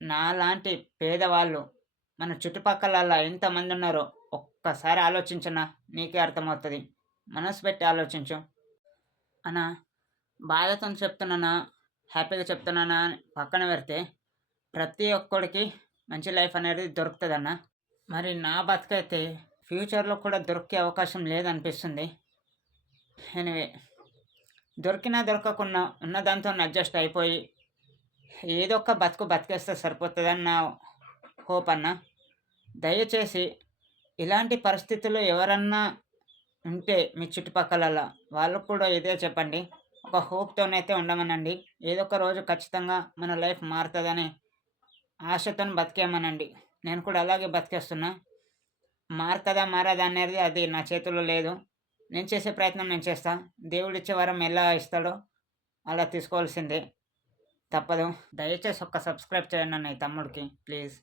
నాలాంటి పేదవాళ్ళు మన చుట్టుపక్కలలా ఎంతమంది ఉన్నారో ఒక్కసారి ఆలోచించన్నా నీకే అర్థమవుతది. మనసు పెట్టి ఆలోచించు. అన్నా బాధతోని చెప్తున్నానా? హ్యాపీగా చెప్తున్నానా అని పక్కన పెడితే ప్రతి ఒక్కడికి మంచి లైఫ్ అనేది దొరుకుతదన్నా. మరి నా బతుకైతే ఫ్యూచర్‌లో కూడా దొరికే అవకాశం లేదనిపిస్తుంది. ఎనీవే దొరికినా దొరకకున్నా ఉన్న దాంతోని అడ్జస్ట్ అయిపోయి ఏదో ఒక బతుకు బతికేస్తే సరిపోతదని నా హోప్ అన్నా. దయచేసి ఇలాంటి పరిస్థితుల్లో ఎవరన్నా ఉంటే మీ చుట్టుపక్కలలా వాళ్ళకి కూడా ఇదే చెప్పండి. ఒక హోప్‌తోనైతే ఉండమనండి. ఏదో ఒక రోజు ఖచ్చితంగా మన లైఫ్ మారుతదని ఆశతోని బతికేయమనండి. నేను కూడా అలాగే బతికేస్తున్నా. మారతదా? మారదా? అనేది అది నా చేతుల్లో లేదు. నేను చేసే ప్రయత్నం నేను చేస్తా. దేవుడిచ్చే వరం ఎలా ఇస్తాడో అలా తీసుకోవాల్సిందే. తప్పదు. దయచేసి ఒక్క సబ్స్క్రైబ్ చేయండన్న ఈ తమ్ముడికి ప్లీజ్.